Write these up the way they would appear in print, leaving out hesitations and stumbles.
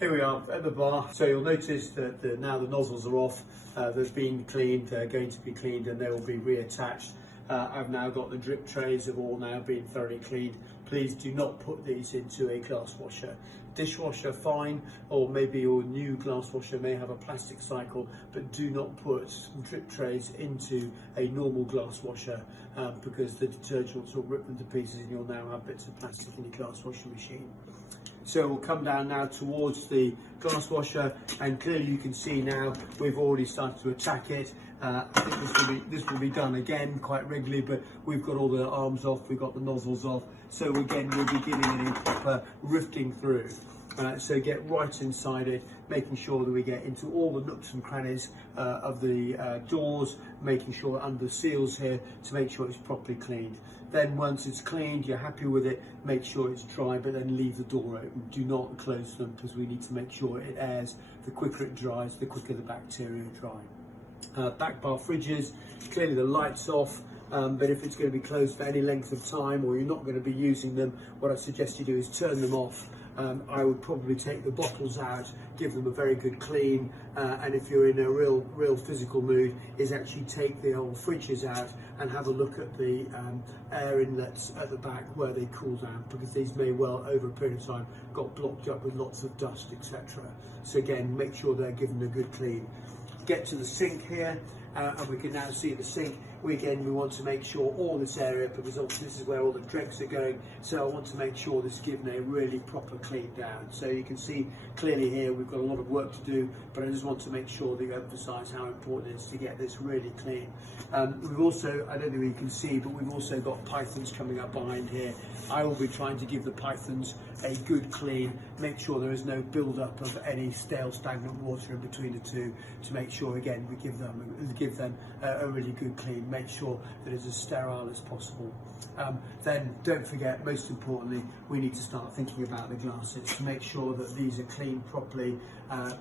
Here we are at the bar. So you'll notice that now the nozzles are off, they've been cleaned, they're going to be cleaned, and they will be reattached. I've now got the drip trays have all now been thoroughly cleaned. Please do not put these into a glass washer. Dishwasher fine, or maybe your new glass washer may have a plastic cycle, but do not put drip trays into a normal glass washer because the detergent will rip them to pieces and you'll now have bits of plastic in your glass washing machine. So we'll come down now towards the glass washer, and clearly you can see now we've already started to attack it. I think this will be done again quite regularly, but we've got all the arms off, we've got the nozzles off. So again, we'll be giving it a proper rifting through. So get right inside it, making sure that we get into all the nooks and crannies of the doors, making sure under the seals here to make sure it's properly cleaned. Then once it's cleaned, you're happy with it, make sure it's dry, but then leave the door open. Do not close them because we need to make sure it airs. The quicker it dries, the quicker the bacteria dry. Back bar fridges, clearly the light's off. But if it's going to be closed for any length of time or you're not going to be using them, what I suggest you do is turn them off. I would probably take the bottles out, give them a very good clean, and if you're in a real physical mood, is actually take the old fridges out and have a look at the air inlets at the back where they cool down, because these may well over a period of time got blocked up with lots of dust, etc. So again, make sure they're given a good clean. Get to the sink here, and we can now see the sink. We want to make sure all this area, because obviously this is where all the dregs are going, so I want to make sure this is given a really proper clean down. So you can see clearly here we've got a lot of work to do, but I just want to make sure that you emphasise how important it is to get this really clean. We've also, I don't know if you can see, but we've also got pythons coming up behind here. I will be trying to give the pythons a good clean, make sure there is no build-up of any stale, stagnant water in between the two, to make sure again we give them a really good clean. Make sure that it's as sterile as possible. Then don't forget, most importantly, we need to start thinking about the glasses to make sure that these are cleaned properly.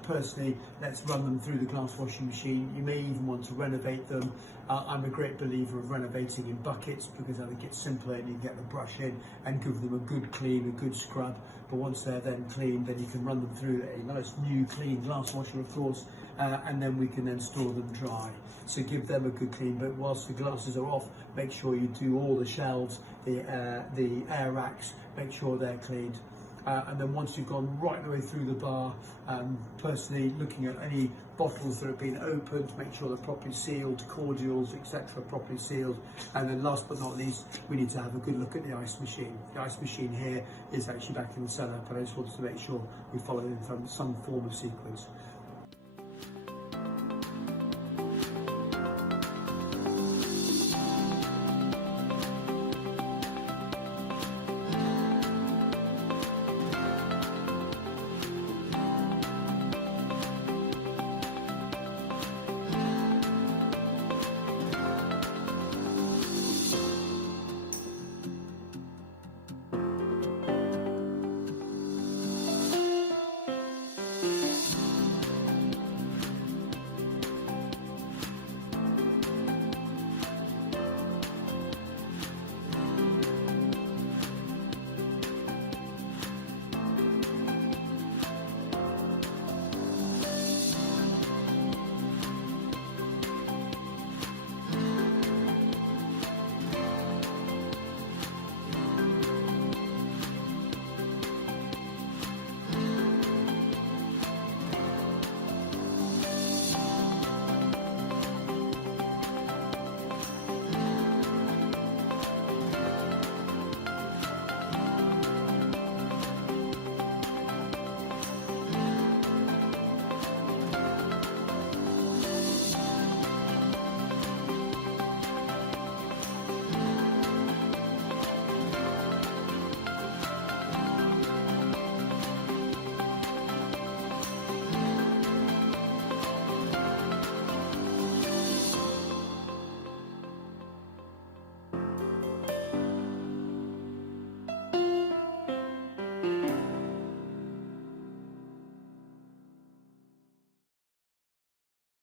Personally, let's run them through the glass washing machine. You may even want to renovate them. I'm a great believer of renovating in buckets because I think it's simpler and you can get the brush in and give them a good clean, a good scrub. But once they're then clean, then you can run them through a nice new clean glass washer, of course, and then we can then store them dry. So give them a good clean, but whilst the glasses are off, make sure you do all the shelves, the air racks, make sure they're cleaned. And then once you've gone right the way through the bar, personally looking at any bottles that have been opened, make sure they're properly sealed, cordials, etc., properly sealed. And then last but not least, we need to have a good look at the ice machine. The ice machine here is actually back in the cellar, but I just wanted to make sure we follow it in some form of sequence.